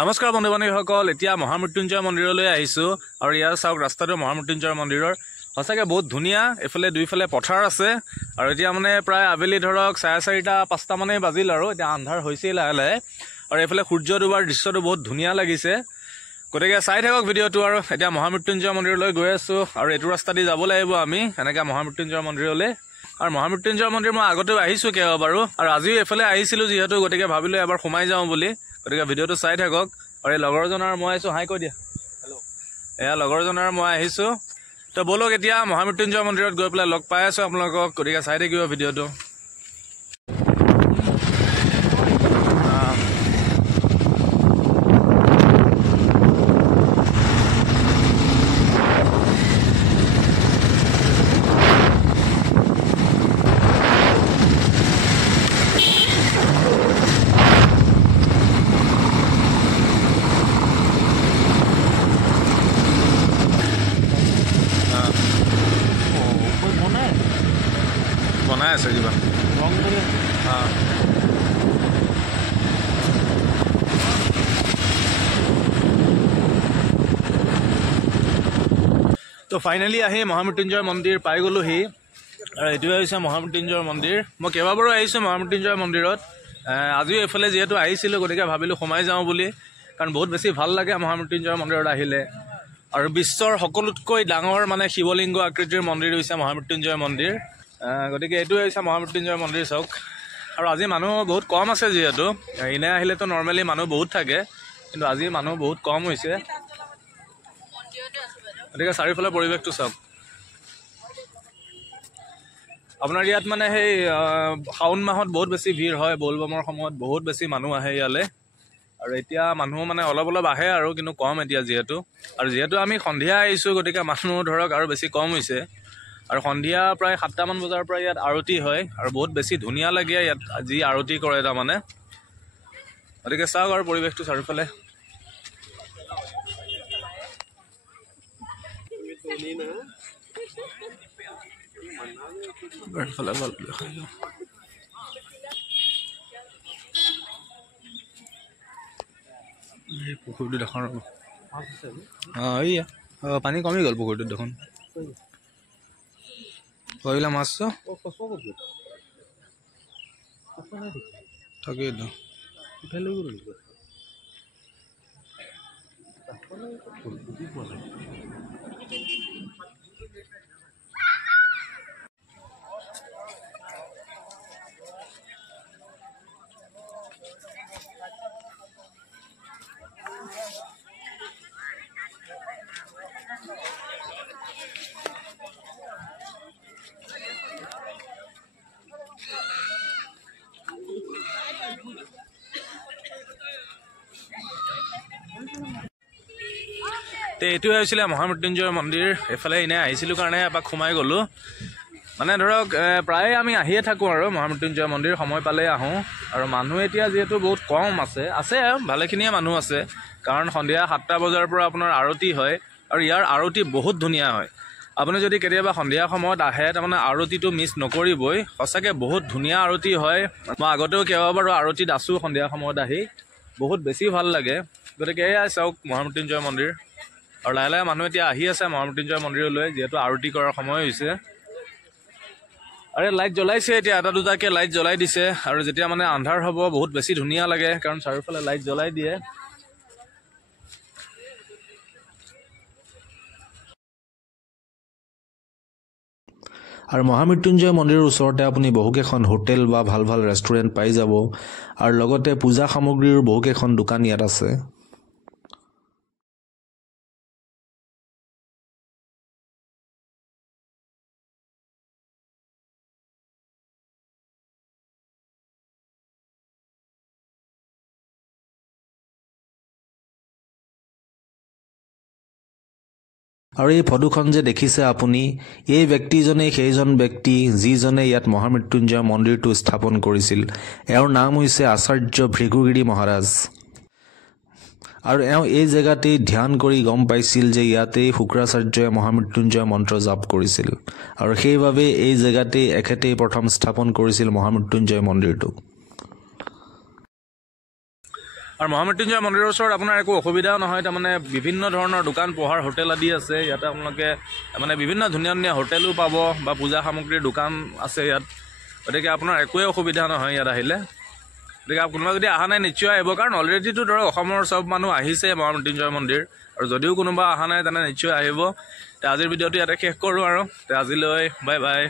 নমস্কাৰ বন্ধু বান্ধৱীসকল, এতিয়া মহামৃত্যুঞ্জয় মন্দিৰলৈ আহিছোঁ আৰু ইয়াৰ চাওক ৰাস্তাটো মহামৃত্যুঞ্জয় মন্দিৰৰ সঁচাকৈ বহুত ধুনীয়া। এইফালে দুইফালে পথাৰ আছে আৰু এতিয়া মানে প্ৰায় আবেলি ধৰক 4:30-5টা মানেই বাজিল আৰু এতিয়া আন্ধাৰ হৈছেই লাহে লাহে আৰু এইফালে সূৰ্য ডুবাৰ দৃশ্যটো বহুত ধুনীয়া লাগিছে। গতিকে চাই থাকক ভিডিঅ'টো। আৰু এতিয়া মহামৃত্যুঞ্জয় মন্দিৰলৈ গৈ আছোঁ আৰু এইটো ৰাস্তা দি যাব লাগিব আমি এনেকৈ মহামৃত্যুঞ্জয় মন্দিৰলৈ। আৰু মহামৃত্যুঞ্জয় মন্দিৰ মই আগতেও আহিছোঁ কেইবাবাৰো আৰু আজিও এইফালে আহিছিলোঁ যিহেতু, গতিকে ভাবিলোঁ এবাৰ সোমাই যাওঁ বুলি। গতিকে ভিডিঅ'টো চাই থাকক। আৰু এই লগৰজনৰ মই আহিছোঁ, হাই কৈ দিয়া। হেল্ল', এয়া লগৰজনৰ মই আহিছোঁ। তো ব'লক এতিয়া মহামৃত্যুঞ্জয় মন্দিৰত গৈ পেলাই লগ পাই আছোঁ আপোনালোকক। গতিকে চাই থাকিব ভিডিঅ'টো। বনাই আছে কিবা তো ফাইনেলি আহি মহামৃত্যুঞ্জয় মন্দিৰ পাই গ'লোহি। আৰু এইটোৱে হৈছে মহামৃত্যুঞ্জয় মন্দিৰ। মই কেইবাবাৰো আহিছোঁ মহামৃত্যুঞ্জয় মন্দিৰত। আজিও এইফালে যিহেতু আহিছিলোঁ, গতিকে ভাবিলোঁ সোমাই যাওঁ বুলি, কাৰণ বহুত বেছি ভাল লাগে মহামৃত্যুঞ্জয় মন্দিৰত আহিলে। আৰু বিশ্বৰ সকলোতকৈ ডাঙৰ মানে শিৱলিংগ আকৃতিৰ মন্দিৰ হৈছে মহামৃত্যুঞ্জয় মন্দিৰ। গতিকে এইটোৱে হৈছে মহামৃত্যুঞ্জয় মন্দিৰ চাওক। আৰু আজি মানুহ বহুত কম আছে, যিহেতু এনে আহিলেতো নৰ্মেলি মানুহ বহুত থাকে, কিন্তু আজি মানুহ বহুত কম হৈছে। গতিকে চাৰিওফালে পৰিৱেশটো চাওক। আপোনাৰ ইয়াত মানে সেই শাওণ মাহত বহুত বেছি ভিৰ হয়, বলবমৰ সময়ত বহুত বেছি মানুহ আহে ইয়ালৈ। আৰু এতিয়া মানুহ মানে অলপ অলপ আহে আৰু, কিন্তু কম এতিয়া যিহেতু। আৰু যিহেতু আমি সন্ধিয়া আহিছোঁ, গতিকে মানুহ ধৰক আৰু বেছি কম হৈছে। আৰু সন্ধিয়া প্ৰায় 7টামান বজাৰ পৰা ইয়াত আৰতি হয় আৰু বহুত বেছি ধুনীয়া লাগে ইয়াত যি আৰতি কৰে তাৰমানে। গতিকে চাওক আৰু পৰিৱেশটো চাৰিওফালে। পুখুৰীটো দেখোন এইয়া পানী কমি গ'ল পুখুৰীটোত দেখোন। কইলা মাছ তাকেইতো এইটোৱে হৈছিলে মহামৃত্যুঞ্জয় মন্দিৰ। এইফালে এনে আহিছিলোঁ কাৰণে এপাক সোমাই গ'লোঁ। মানে ধৰক প্ৰায়ে আমি আহিয়ে থাকোঁ আৰু মহামৃত্যুঞ্জয় মন্দিৰ সময় পালেই আহোঁ। আৰু মানুহ এতিয়া যিহেতু বহুত কম আছে ভালেখিনিয়ে মানুহ আছে, কাৰণ সন্ধিয়া 7টা বজাৰ পৰা আপোনাৰ আৰতি হয় আৰু ইয়াৰ আৰতি বহুত ধুনীয়া হয়। আপুনি যদি কেতিয়াবা সন্ধিয়া সময়ত আহে, তাৰমানে আৰতিটো মিছ নকৰিবই। সঁচাকৈ বহুত ধুনীয়া আৰতি হয়। মই আগতেও কেইবাবাৰো আৰতিত আছোঁ সন্ধিয়া সময়ত আহি, বহুত বেছি ভাল লাগে। গতিকে এয়াই চাওক মহামৃত্যুঞ্জয় মন্দিৰ। আৰু লাহে লাহে মানুহ এতিয়া আহি আছে মহামৃত্যুঞ্জয় মন্দিৰলৈ, যিহেতু আৰতি কৰাৰ সময় হৈছে। আৰু লাইট জ্বলাইছে, এতিয়া এটা দুটাকৈ লাইট জ্বলাই দিছে। আৰু যেতিয়া মানে আন্ধাৰ হ'ব বহুত বেছি ধুনীয়া লাগে, কাৰণ চাৰিওফালে লাইট জ্বলাই দিয়ে। আৰু মহামৃত্যুঞ্জয় মন্দিৰৰ ওচৰতে আপুনি বহুকেইখন হোটেল বা ভাল ভাল ৰেষ্টুৰেণ্ট পাই যাব। আৰু লগতে পূজা সামগ্ৰীৰ বহুকেইখন দোকান ইয়াত আছে। আৰু এই ফটোখন যে দেখিছে আপুনি, এই ব্যক্তিজনেই সেইজন ব্যক্তি যিজনে ইয়াত মহামৃত্যুঞ্জয় মন্দিৰটো স্থাপন কৰিছিল। এওঁৰ নাম হৈছে আচাৰ্য ভৃগুগিৰি মহাৰাজ। আৰু এওঁ এই জেগাতেই ধ্যান কৰি গম পাইছিল যে ইয়াতেই শুক্ৰাচাৰ্যই মহামৃত্যুঞ্জয় মন্ত্ৰ জাপ কৰিছিল। আৰু সেইবাবে এই জেগাতেই এখেতেই প্ৰথম স্থাপন কৰিছিল মহামৃত্যুঞ্জয় মন্দিৰটো। আৰু মহামৃত্যুঞ্জয় মন্দিৰৰ ওচৰত আপোনাৰ একো অসুবিধাও নহয় তাৰমানে বিভিন্ন ধৰণৰ দোকান পোহাৰ হোটেল আদি আছে ইয়াতে আপোনালোকে মানে বিভিন্ন ধুনীয়া ধুনীয়া হোটেলো পাব বা পূজা সামগ্ৰীৰ দোকান আছে ইয়াত গতিকে আপোনাৰ একোৱে অসুবিধা নহয় ইয়াত আহিলে গতিকে কোনোবা যদি অহা নাই নিশ্চয় আহিব কাৰণ অলৰেডিটো ধৰক অসমৰ চব মানুহ আহিছে মহামৃত্যুঞ্জয় মন্দিৰ আৰু যদিও কোনোবা অহা নাই তেনে নিশ্চয় আহিব আজিৰ ভিডিঅ'টো ইয়াতে শেষ কৰোঁ আৰু আজিলৈ বাই বাই